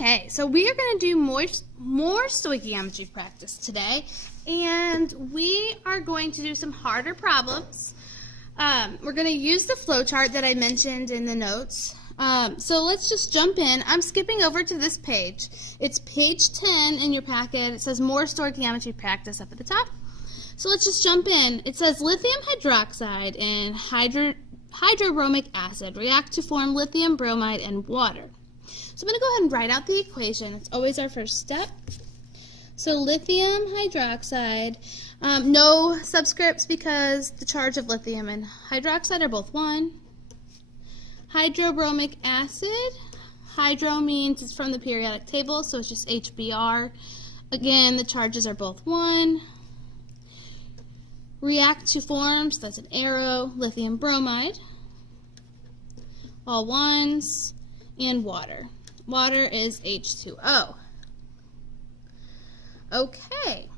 Okay, so we are going to do more stoichiometry practice today, and we are going to do some harder problems. We're going to use the flowchart that I mentioned in the notes. So let's just jump in. I'm skipping over to this page. It's page 10 in your packet. It says more stoichiometry practice up at the top. So let's just jump in. It says lithium hydroxide and hydrobromic acid react to form lithium bromide and water. So I'm going to go ahead and write out the equation. It's always our first step. So lithium hydroxide, no subscripts because the charge of lithium and hydroxide are both 1. Hydrobromic acid, hydro means it's from the periodic table, so it's just HBr. Again, the charges are both 1. React to form, so that's an arrow, lithium bromide, all 1s, and water. Water is H2O. Okay.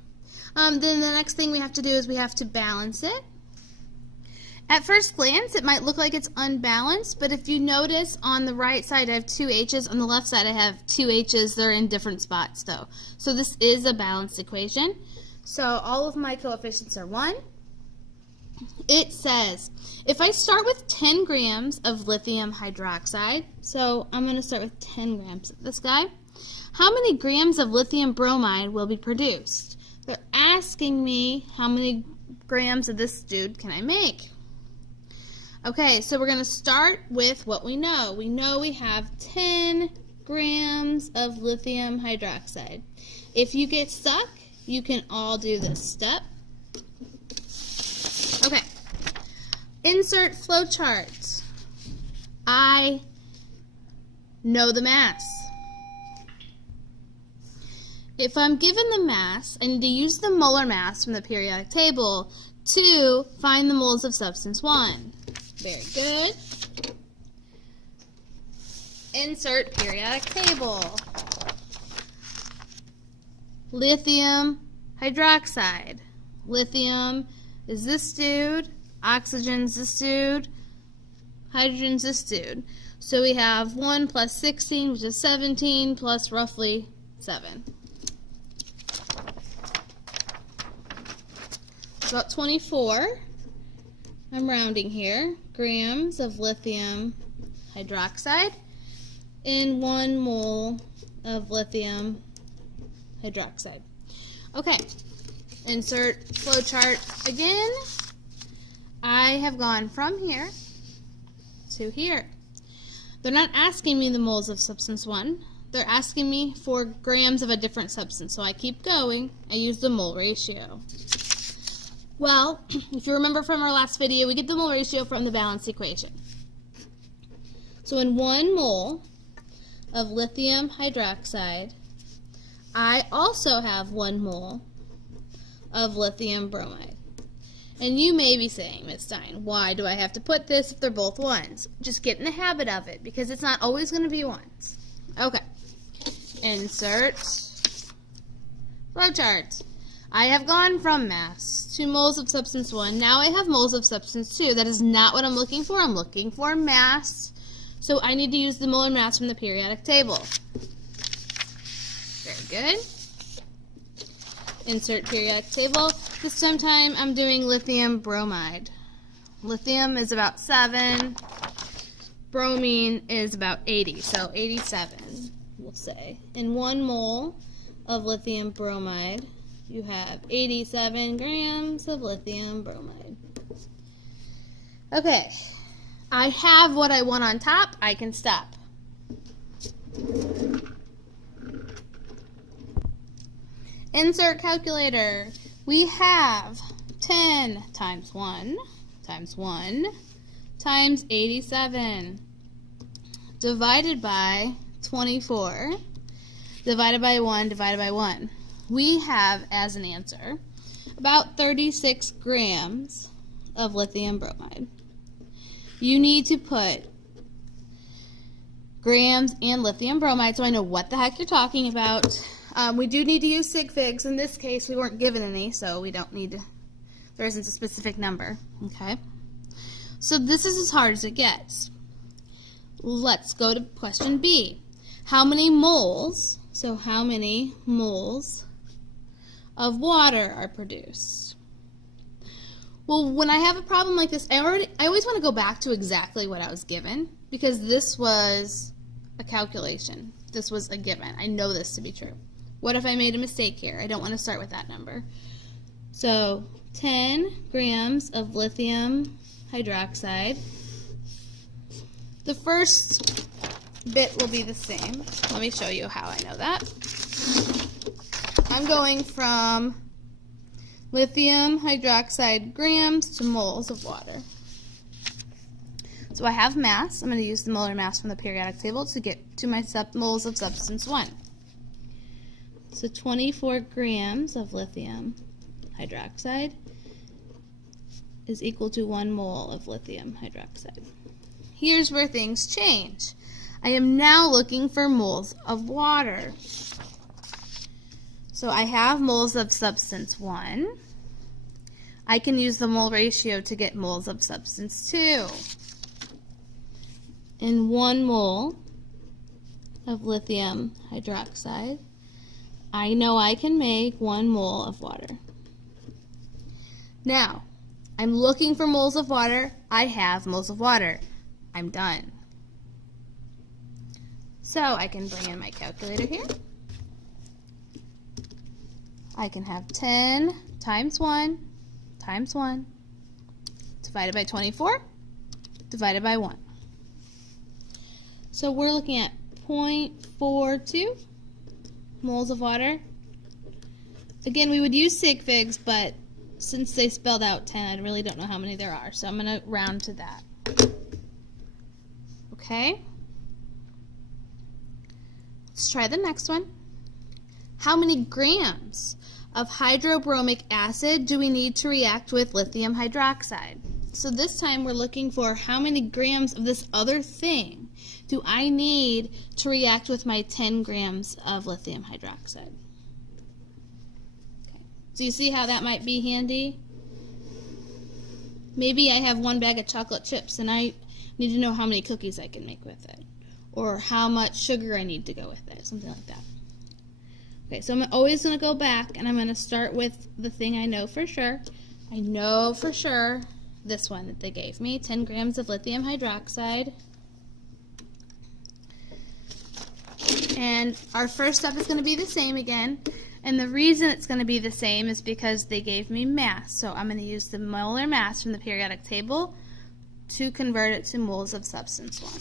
Then the next thing we have to do is we have to balance it. At first glance, it might look like it's unbalanced, but if you notice on the right side I have 2 H's, on the left side I have 2 H's. They're in different spots though. So this is a balanced equation. So all of my coefficients are 1. It says, if I start with 10 grams of lithium hydroxide, so I'm going to start with 10 grams of this guy, how many grams of lithium bromide will be produced? They're asking me how many grams of this dude can I make. Okay, so we're going to start with what we know. We know we have 10 grams of lithium hydroxide. If you get stuck, you can all do this step. Okay, insert flowchart. I know the mass. If I'm given the mass, I need to use the molar mass from the periodic table to find the moles of substance 1. Very good. Insert periodic table. Lithium hydroxide. Lithium is this dude, oxygen's this dude, hydrogen's this dude. So we have 1 plus 16, which is 17, plus roughly 7. About 24, I'm rounding here, grams of lithium hydroxide in 1 mole of lithium hydroxide. Okay. Insert flowchart again. I have gone from here to here. They're not asking me the moles of substance 1. They're asking me for grams of a different substance. So I keep going. I use the mole ratio. Well, if you remember from our last video, we get the mole ratio from the balanced equation. So in 1 mole of lithium hydroxide, I also have 1 mole of lithium bromide. And you may be saying, Ms. Stein, why do I have to put this if they're both 1s? Just get in the habit of it, because it's not always going to be 1s. Okay. Insert flowchart. I have gone from mass to moles of substance 1. Now I have moles of substance 2. That is not what I'm looking for. I'm looking for mass. So I need to use the molar mass from the periodic table. Very good. Insert periodic table. This time I'm doing lithium bromide. Lithium is about 7. Bromine is about 80, so 87, we'll say. In 1 mole of lithium bromide, you have 87 grams of lithium bromide. Okay, I have what I want on top. I can stop. Insert calculator. We have 10 times 1 times 1 times 87 divided by 24 divided by 1 divided by 1. We have as an answer about 36 grams of lithium bromide. You need to put grams and lithium bromide so I know what the heck you're talking about. We do need to use sig figs. In this case, we weren't given any, so we don't need to, there isn't a specific number, okay? So this is as hard as it gets. Let's go to question B. how many moles, so how many moles of water are produced? Well, when I have a problem like this, I always want to go back to exactly what I was given, because this was a calculation. This was a given. I know this to be true. What if I made a mistake here? I don't want to start with that number. So 10 grams of lithium hydroxide. The first bit will be the same. Let me show you how I know that. I'm going from lithium hydroxide grams to moles of water. So I have mass. I'm going to use the molar mass from the periodic table to get to my moles of substance 1. So 24 grams of lithium hydroxide is equal to 1 mole of lithium hydroxide. Here's where things change. I am now looking for moles of water. So I have moles of substance 1. I can use the mole ratio to get moles of substance 2. In 1 mole of lithium hydroxide, I know I can make 1 mole of water. Now, I'm looking for moles of water. I have moles of water. I'm done. So I can bring in my calculator here. I can have 10 times 1 times 1 divided by 24 divided by 1. So we're looking at 0.42 moles of water. Again, we would use sig figs, but since they spelled out 10, I really don't know how many there are, so I'm going to round to that. Okay? Let's try the next one. How many grams of hydrobromic acid do we need to react with lithium hydroxide? So this time we're looking for how many grams of this other thing do I need to react with my 10 grams of lithium hydroxide? Okay. Do you see how that might be handy? Maybe I have 1 bag of chocolate chips and I need to know how many cookies I can make with it, or how much sugar I need to go with it, something like that. Okay, so I'm always going to go back and I'm going to start with the thing I know for sure. I know for sure this one that they gave me, 10 grams of lithium hydroxide. And our first step is going to be the same again. And the reason it's going to be the same is because they gave me mass. So I'm going to use the molar mass from the periodic table to convert it to moles of substance 1.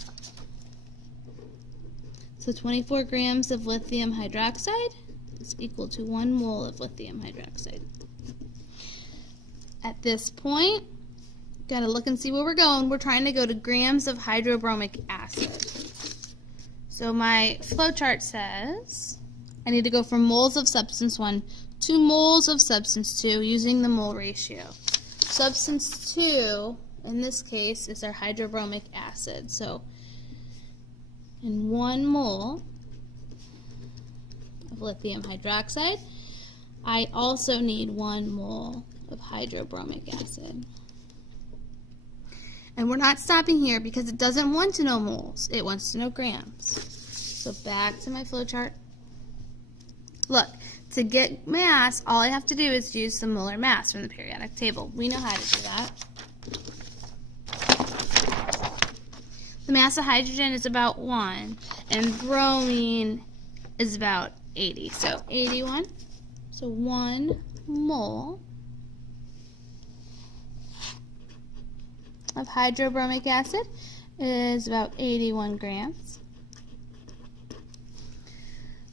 So 24 grams of lithium hydroxide is equal to 1 mole of lithium hydroxide. At this point, got to look and see where we're going. We're trying to go to grams of hydrobromic acid. So my flowchart says I need to go from moles of substance 1 to moles of substance 2 using the mole ratio. Substance 2, in this case, is our hydrobromic acid. So in 1 mole of lithium hydroxide, I also need 1 mole of hydrobromic acid. And we're not stopping here because it doesn't want to know moles. It wants to know grams. So back to my flowchart. Look, to get mass, all I have to do is use the molar mass from the periodic table. We know how to do that. The mass of hydrogen is about 1, and bromine is about 80. So 81. So 1 mole of hydrobromic acid is about 81 grams.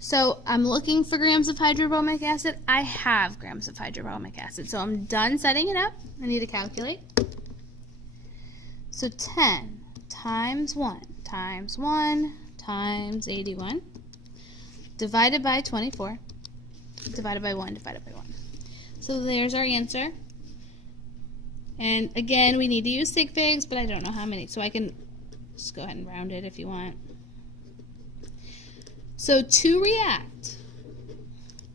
So I'm looking for grams of hydrobromic acid. I have grams of hydrobromic acid. So I'm done setting it up. I need to calculate. So 10 times 1 times 1 times 81 divided by 24 divided by 1 divided by 1. So there's our answer. And again, we need to use sig figs, but I don't know how many, so I can just go ahead and round it if you want. So to react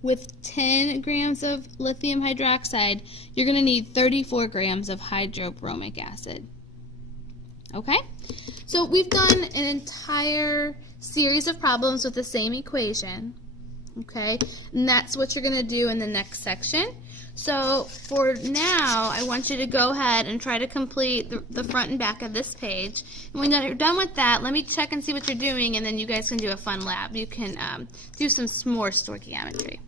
with 10 grams of lithium hydroxide, you're going to need 34 grams of hydrobromic acid. Okay? So we've done an entire series of problems with the same equation. Okay, and that's what you're going to do in the next section. So for now, I want you to go ahead and try to complete the front and back of this page. And when you're done with that, let me check and see what you're doing, and then you guys can do a fun lab. You can do some more stoichiometry.